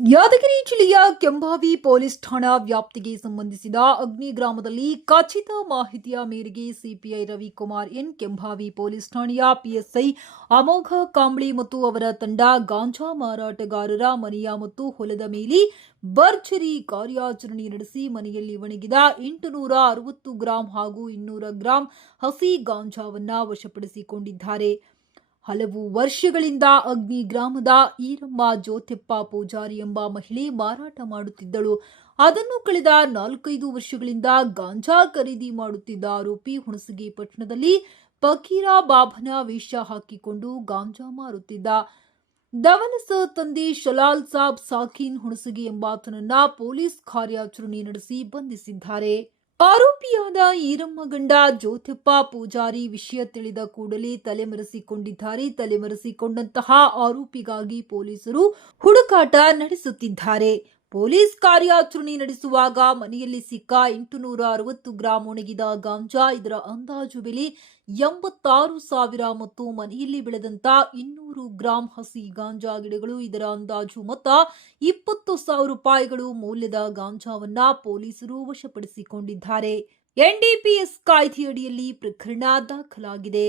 ಯಾದಗಿರಿ ಜಿಲ್ಲೆಯ ಕೆಂಭಾವಿ ಪೊಲೀಸ್ ಠಾಣಾ ವ್ಯಾಪ್ತಿಗೆ ಸಂಬಂಧಿಸಿದ ಅಗ್ನಿ ಗ್ರಾಮದಲ್ಲಿ ಖಚಿತ ಮಾಹಿತಿಯ ಮೇರೆಗೆ CPI Ravikumar N Kembhavi police ಠಾಣೆಯ ಪಿಎಸ್ಐ ಅಮೋಘ ಕಾಂಬ್ಳಿ ಮತ್ತು ಅವರ ತಂಡ ಗಾಂಜಾ ಮಾರಾಟಗಾರರ ಮನೆಯ ಮತ್ತು ಹೊಲದ ಮೇಲೆ ಭರ್ಜರಿ ಕಾರ್ಯಾಚರಣೆ ನಡೆಸಿ ಮನೆಯಲ್ಲಿ ಒಣಗಿದ ಎಂಟುನೂರ ಅರವತ್ತು ಗ್ರಾಂ ಹಾಗೂ ಇನ್ನೂರ ಗ್ರಾಂ ಹಸಿ ಗಾಂಜಾವನ್ನ ವಶಪಡಿಸಿಕೊಂಡಿದ್ದಾರೆ. ಹಲವು ವರ್ಷಗಳಿಂದ ಅಗ್ನಿ ಗ್ರಾಮದ ಈರಮ್ಮ ಜ್ಯೋತಿಪ್ಪ ಪೂಜಾರಿ ಎಂಬ ಮಹಿಳೆ ಮಾರಾಟ ಮಾಡುತ್ತಿದ್ದಳು. ಅದನ್ನು ಕಳೆದ ನಾಲ್ಕೈದು ವರ್ಷಗಳಿಂದ ಗಾಂಜಾ ಖರೀದಿ ಮಾಡುತ್ತಿದ್ದ ಆರೋಪಿ ಹುಣಸಗಿ ಪಟ್ಟಣದಲ್ಲಿ ಫಕೀರ ಬಾಬನ ವೇಷ ಹಾಕಿಕೊಂಡು ಗಾಂಜಾ ಮಾರುತ್ತಿದ್ದ. ದವನಸ ತಂದೆ ಶಲಾಲ್ ಸಾಬ್ ಸಾಕಿನ್ ಹುಣಸಗಿ ಎಂಬಾತನನ್ನ ಪೊಲೀಸ್ ಕಾರ್ಯಾಚರಣೆ ನಡೆಸಿ ಬಂಧಿಸಿದ್ದಾರೆ. ಆರೋಪಿಯಾದ ಈರಮ್ಮ ಗಂಡ ಜ್ಯೋತಿಪ್ಪ ಪೂಜಾರಿ ವಿಷಯ ತಿಳಿದ ಕೂಡಲೇ ತಲೆಮರೆಸಿಕೊಂಡಿದ್ದಾರೆ. ತಲೆಮರೆಸಿಕೊಂಡಂತಹ ಆರೋಪಿಗಾಗಿ ಪೊಲೀಸರು ಹುಡುಕಾಟ ನಡೆಸುತ್ತಿದ್ದಾರೆ. ಪೊಲೀಸ್ ಕಾರ್ಯಾಚರಣೆ ನಡೆಸುವಾಗ ಮನೆಯಲ್ಲಿ ಸಿಕ್ಕ ಎಂಟುನೂರ ಅರವತ್ತು ಗ್ರಾಂ ಒಣಗಿದ ಗಾಂಜಾ, ಇದರ ಅಂದಾಜು ಬೆಲೆ ಎಂಬತ್ತಾರು ಸಾವಿರ ಮತ್ತು ಮನೆಯಲ್ಲಿ ಬೆಳೆದಂತ ಇನ್ನೂರು ಗ್ರಾಂ ಹಸಿ ಗಾಂಜಾ ಗಿಡಗಳು, ಇದರ ಅಂದಾಜು ಮೊತ್ತ ಇಪ್ಪತ್ತು ಸಾವಿರ ರೂಪಾಯಿಗಳು. ಮೌಲ್ಯದ ಗಾಂಜಾವನ್ನ ಪೊಲೀಸರು ವಶಪಡಿಸಿಕೊಂಡಿದ್ದಾರೆ. ಎನ್ಡಿಪಿಎಸ್ ಕಾಯ್ದೆಯಡಿಯಲ್ಲಿ ಪ್ರಕರಣ ದಾಖಲಾಗಿದೆ.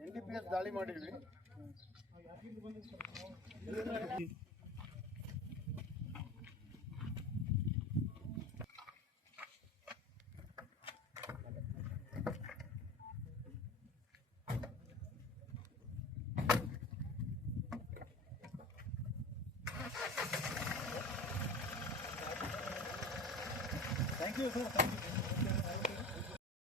ಎನ್ ಡಿ ಪಿ ಎಸ್ ದಾಳಿ ಮಾಡಿದ್ವಿ thank you sir thank you